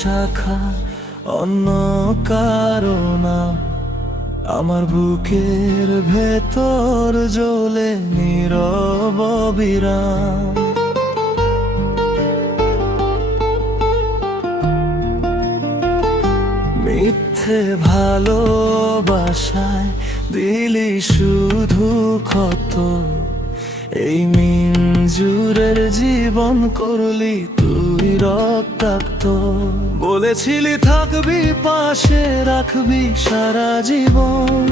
শাখা অন্য কারো না। আমার বুকের ভেতর জ্বলে নীরব বিরাম। মিথ্যে ভালোবাসায় দিলি শুধু ক্ষত, এই মিঞ্জুরের জীবন করলি তুই রক্তাক্ত। বলেছিলি থাকবি পাশে, রাখবি সারা জীবন,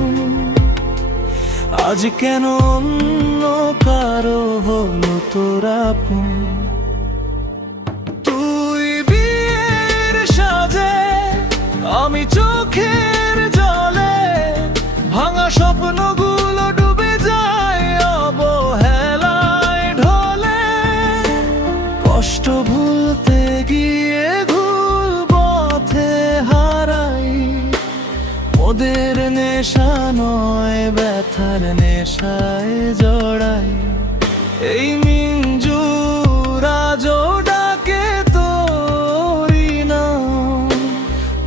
আজ কেন অন্য কারো হলো তোর আপন? তুই বিয়ের সাজে, আমি চোখের জলে, ভাঙা স্বপ্নগুলো ডুবে যায় অবহেলায় ঢলে। কষ্ট ভুলতে গিয়ে ভুল পথে হারাই, ওদের নেশা নয় ব্যথার নেশায় জড়াই। এই মিঞ্জুর আজও ডাকে তোরি নাম,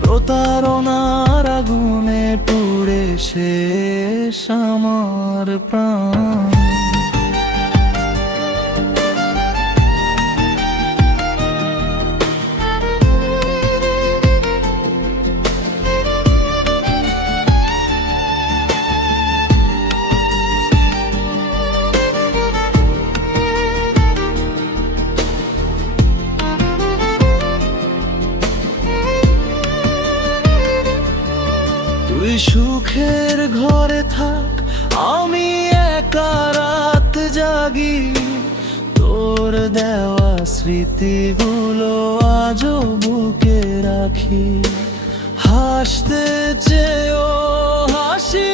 প্রতারণার আগুনে পুড়ে শেষ আমার প্রাণ। তুই সুখের ঘরে থাক, আমি একা রাত জাগি, তোর দেওয়া স্মৃতিগুলো আজও বুকে রাখি। হাসতে চেয়েও হাসি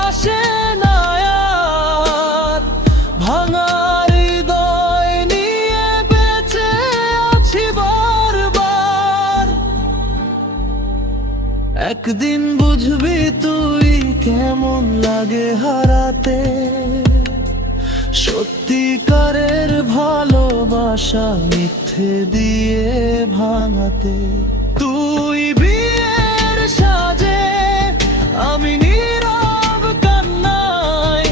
আসে না আর, ভাঙা হৃদয় নিয়ে বেঁচে আছি বারবার। একদিন বুঝবি তুই কেমন লাগে হারাতে, সত্যিকারের ভালোবাসা মিথ্যে দিয়ে ভাঙাতে। তুই বিয়ের সাজে, আমি নীরব কান্নায়,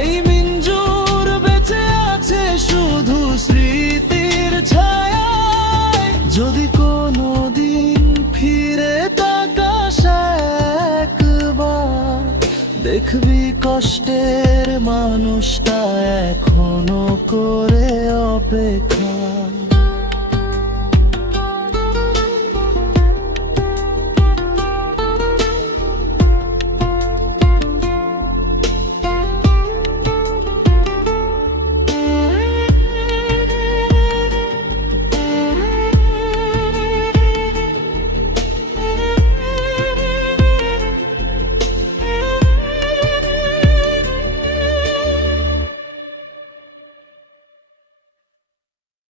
এই মিঞ্জুর বেঁচে আছে শুধু স্মৃতির ছায়ায়। যদি কোনোদিন ফিরে তাকাস একবার, দেখবি কষ্টের মানুষটা এখনো করে অপেক্ষা।